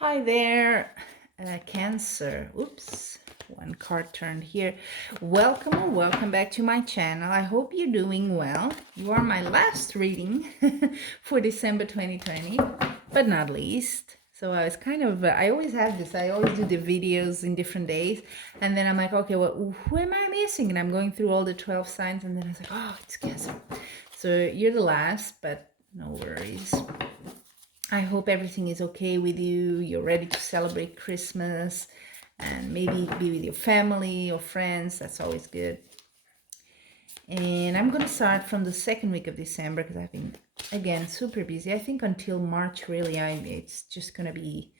Hi there, Cancer. Oops, one card turned here. Welcome or welcome back to my channel. I hope you're doing well. You are my last reading for December 2020, but not least. So I was kind of, I always have this, I always do the videos in different days. And then I'm like, okay, well, who am I missing? And I'm going through all the 12 signs. And then I was like, oh, it's Cancer. So you're the last, but no worries. I hope everything is okay with you. You're ready to celebrate Christmas and maybe be with your family or friends. That's always good. And I'm going to start from the second week of December because I've been, again, super busy. I think until March, really, it's just going to be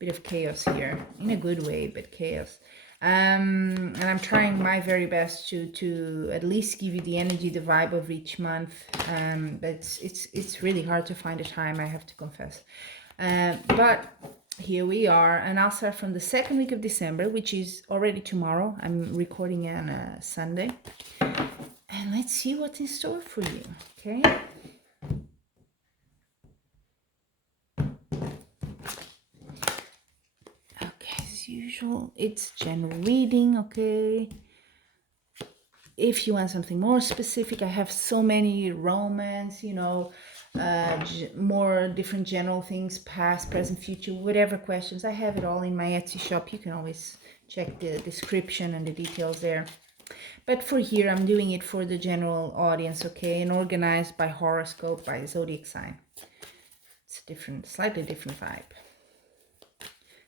a bit of chaos here. In a good way, but chaos. And I'm trying my very best to at least give you the energy, the vibe of each month. But it's really hard to find a time, I have to confess. But here we are, and I'll start from the second week of December, which is already tomorrow. I'm recording on a Sunday, and let's see what's in store for you. Okay. As usual, it's general reading. Okay. If you want something more specific, I have so many romance, more different general things, past, present, future, whatever questions. I have it all in my Etsy shop. You can always check the description and the details there. But for here, I'm doing it for the general audience, okay, and organized by horoscope, by zodiac sign. It's a slightly different vibe.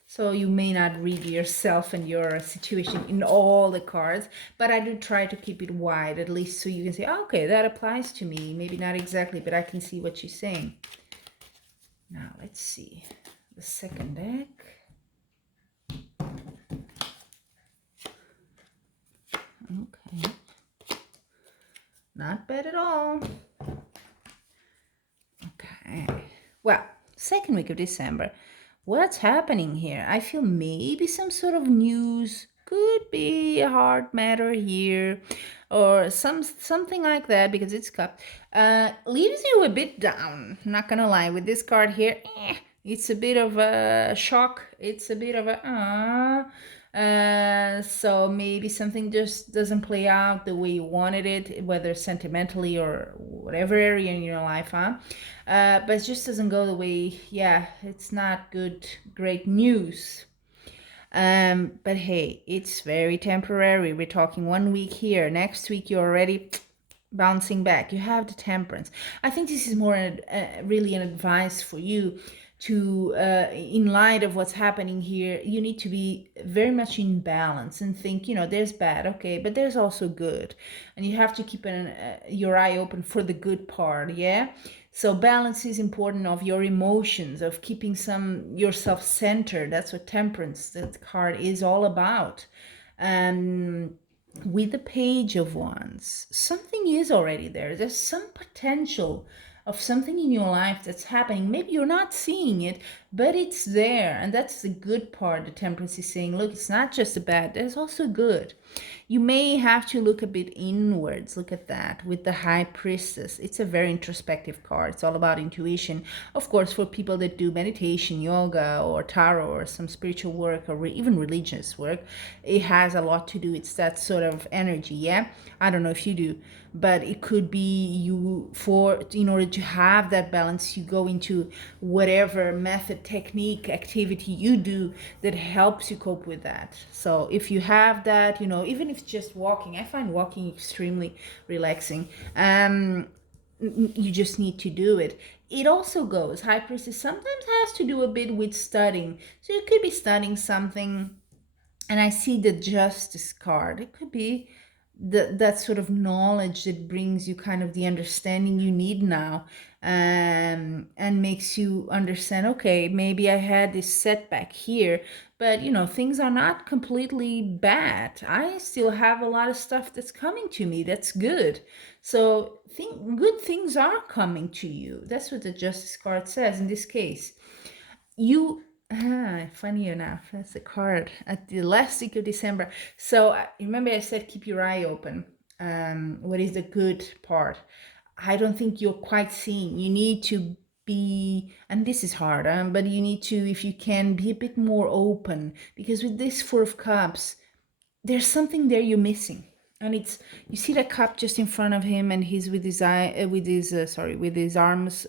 So you may not read yourself and your situation in all the cards, but I do try to keep it wide, at least so you can say, oh, okay, that applies to me. Maybe not exactly, but I can see what she's saying. Now, let's see. The second deck. Okay. Not bad at all. Okay. Well, second week of December. What's happening here? I feel maybe some sort of news, could be a hard matter here, or something like that, because it's cup. Leaves you a bit down. Not gonna lie, with this card here, it's a bit of a shock. It's a bit of a so maybe something just doesn't play out the way you wanted it, whether sentimentally or whatever area in your life, huh? But it just doesn't go the way, yeah, it's not good, great news. But hey, it's very temporary. We're talking 1 week here. Next week, you're already bouncing back. You have the temperance. I think this is more really an advice for you to, in light of what's happening here, you need to be very much in balance and think, there's bad, okay, but there's also good. And you have to keep your eye open for the good part, yeah? So balance is important of your emotions, of keeping yourself centered. That's what temperance, that card, is all about. With the Page of Wands, something is already there. There's some potential of something in your life that's happening. Maybe you're not seeing it, but it's there. And that's the good part. The Temperance is saying, look, it's not just the bad, there's also good. You may have to look a bit inwards. Look at that with the High Priestess. It's a very introspective card. It's all about intuition. Of course, for people that do meditation, yoga, or tarot, or some spiritual work, or even religious work, it has a lot to do. It's that sort of energy, yeah? I don't know if you do, but it could be in order to have that balance, you go into whatever method, technique, activity you do that helps you cope with that. So if you have that, even if it's just walking, I find walking extremely relaxing. You just need to do it. It also goes, High Priestess sometimes has to do a bit with studying. So you could be studying something, and I see the Justice card. It could be that sort of knowledge that brings you kind of the understanding you need now, and makes you understand, okay, maybe I had this setback here, but things are not completely bad. I still have a lot of stuff that's coming to me that's good. So good things are coming to you. That's what the Justice card says in this case. Funny enough, that's the card at the last week of December. So remember I said keep your eye open. What is the good part? I don't think you're quite seeing. You need to be, and this is hard, but you need to, if you can, be a bit more open, because with this Four of Cups, there's something there you're missing. And it's, you see that cup just in front of him, and he's with his with his arms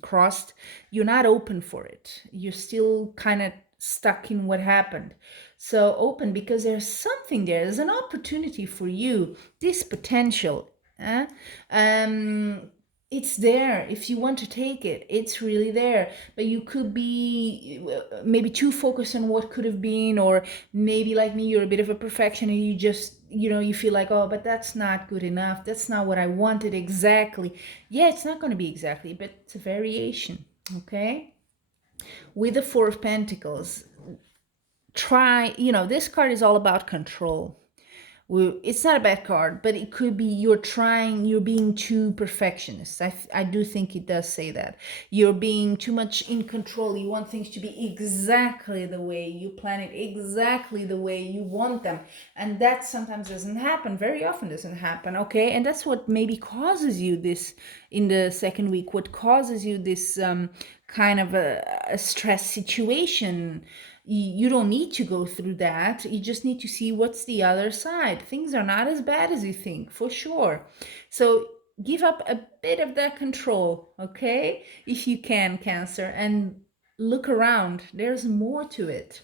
crossed. You're not open for it. You're still kind of stuck in what happened. So open, because there's something there. There's an opportunity for you. This potential, it's there. If you want to take it, it's really there. But you could be maybe too focused on what could have been, or maybe like me, you're a bit of a perfectionist. You just, you feel like, oh, but that's not good enough. That's not what I wanted exactly. Yeah, it's not going to be exactly, but it's a variation. Okay. With the Four of Pentacles, try, this card is all about control. It's not a bad card, but it could be you're being too perfectionist. I do think it does say that. You're being too much in control. You want things to be exactly the way you plan it, exactly the way you want them. And that sometimes doesn't happen, very often doesn't happen, okay? And that's what maybe causes you this in the second week, what causes you this kind of a stress situation. You don't need to go through that. You just need to see what's the other side. Things are not as bad as you think, for sure. So give up a bit of that control, okay? If you can, Cancer, and look around. There's more to it.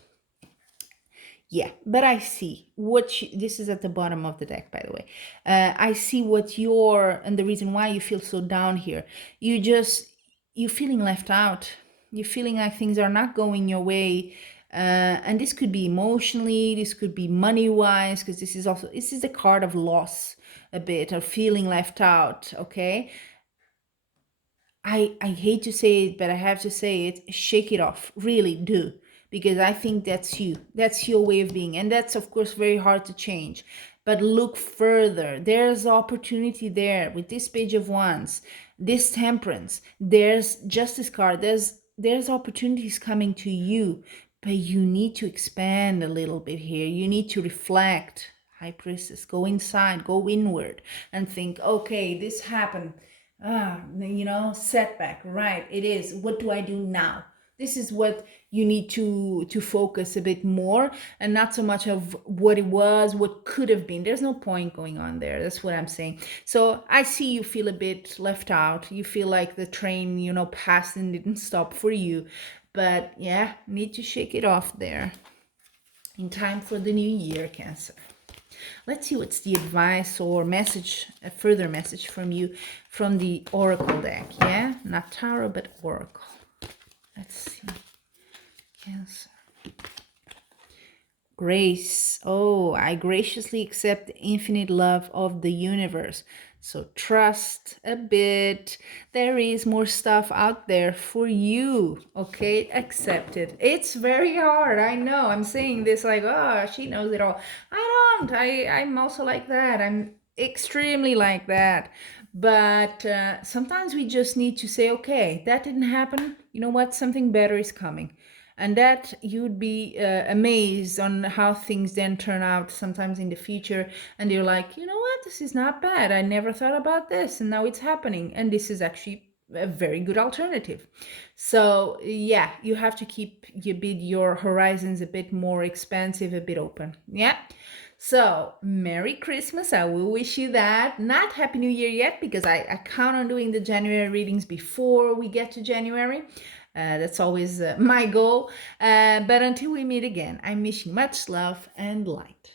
Yeah, but I see this is at the bottom of the deck, by the way. I see and the reason why you feel so down here. You're feeling left out. You're feeling like things are not going your way. And this could be emotionally, this could be money-wise, because this is a card of loss, a bit, of feeling left out, okay? I hate to say it, but I have to say it, shake it off, really do, because I think that's you. That's your way of being, and that's, of course, very hard to change. But look further. There's opportunity there with this Page of Wands, this Temperance. There's Justice card. There's opportunities coming to you, but you need to expand a little bit here. You need to reflect. High Priestess, go inside, go inward, and think, okay, this happened. Setback, right? It is. What do I do now? This is what you need to focus a bit more, and not so much of what it was, what could have been. There's no point going on there. That's what I'm saying. So I see you feel a bit left out. You feel like the train, passed and didn't stop for you. But yeah, need to shake it off there in time for the new year, Cancer. Let's see what's the advice or message, a further message from you from the Oracle deck. Yeah, not Tarot, but Oracle. Let's see. Cancer. Grace. Oh, I graciously accept the infinite love of the universe. So trust a bit. There is more stuff out there for you. Okay, accept it. It's very hard. I know. I'm saying this like, oh, she knows it all. I don't. I'm also like that. I'm extremely like that. But sometimes we just need to say, okay, that didn't happen. You know what? Something better is coming. And that you'd be amazed on how things then turn out sometimes in the future. And you're like, you know what, this is not bad. I never thought about this, and now it's happening. And this is actually a very good alternative. So yeah, you have to keep your horizons a bit more expansive, a bit open. Yeah. So Merry Christmas. I will wish you that. Not Happy New Year yet, because I count on doing the January readings before we get to January. That's always my goal. But until we meet again, I'm wishing much love and light.